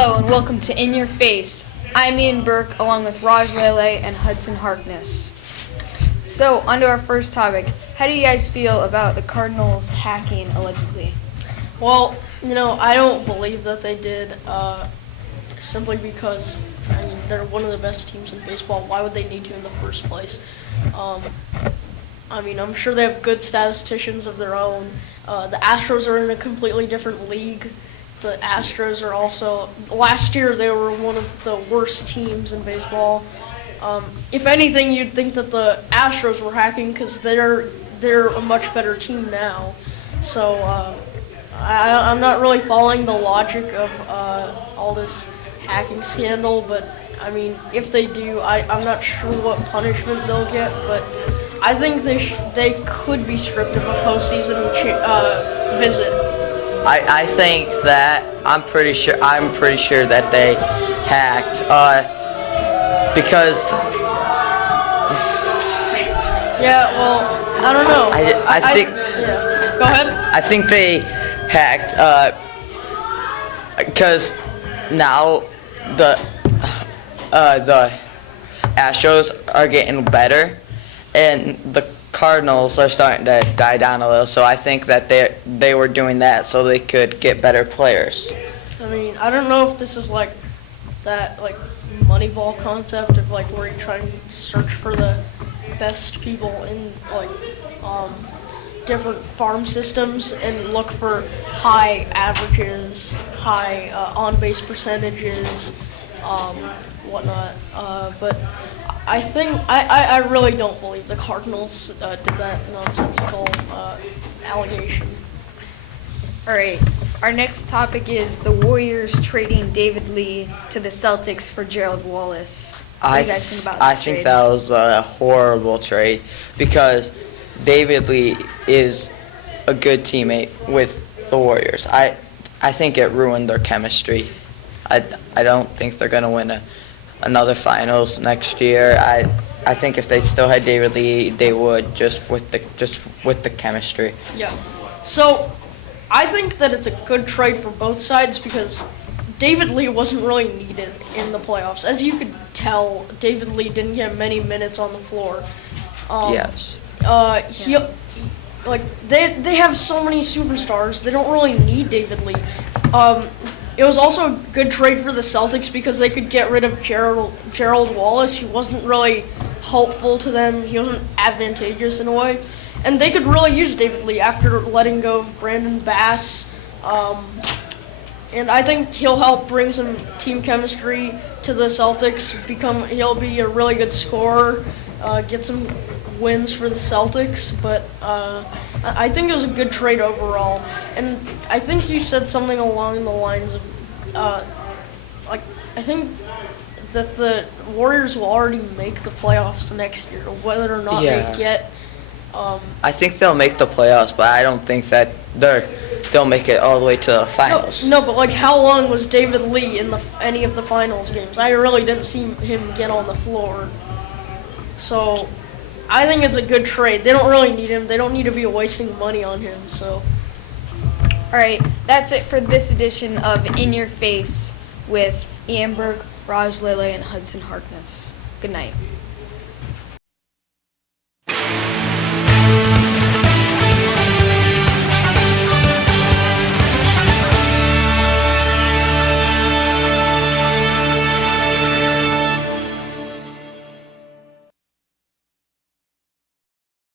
Hello and welcome to In Your Face. I'm Ian Burke along with Raj Lele and Hudson Harkness. So, on to our first topic. How do you guys feel about the Cardinals hacking allegedly? Well, I don't believe that they did, simply because, they're one of the best teams in baseball. Why would they need to in the first place? I'm sure they have good statisticians of their own. The Astros are in a completely different league. The Astros are also, last year they were one of the worst teams in baseball. If anything, you'd think that the Astros were hacking because they're a much better team now. So I'm not really following the logic of all this hacking scandal, but if they do, I'm not sure what punishment they'll get, but I think they could be stripped of a postseason visit. I think that I'm pretty sure that they hacked because yeah, well, I don't know. I think yeah. Go ahead. I think they hacked because now the Astros are getting better and the Cardinals are starting to die down a little, so I think that they were doing that so they could get better players. I don't know if this is like that Moneyball concept of where you try and search for the best people in different farm systems and look for high averages, high on-base percentages, whatnot. But I think I really don't believe the Cardinals did that nonsensical allegation. All right. Our next topic is the Warriors trading David Lee to the Celtics for Gerald Wallace. What do you guys think about that I think trade? that was a horrible trade because David Lee is a good teammate with the Warriors. I think it ruined their chemistry. I don't think they're going to win another finals next year. I think if they still had David Lee, they would just with the chemistry. Yeah. So I think that it's a good trade for both sides because David Lee wasn't really needed in the playoffs. As you could tell, David Lee didn't get many minutes on the floor. Yes. They have so many superstars. They don't really need David Lee. It was also a good trade for the Celtics because they could get rid of Gerald Wallace. He wasn't really helpful to them. He wasn't advantageous in a way. And they could really use David Lee after letting go of Brandon Bass. And I think he'll help bring some team chemistry to the Celtics. He'll be a really good scorer, get some wins for the Celtics. But I think it was a good trade overall. And I think you said something along the lines of, I think that the Warriors will already make the playoffs next year, whether or not they get. I think they'll make the playoffs, but I don't think that they'll make it all the way to the finals. No, but how long was David Lee in any of the finals games? I really didn't see him get on the floor. So I think it's a good trade. They don't really need him. They don't need to be wasting money on him. So. All right. That's it for this edition of In Your Face with Ian Burke, Raj Lele, and Hudson Harkness. Good night.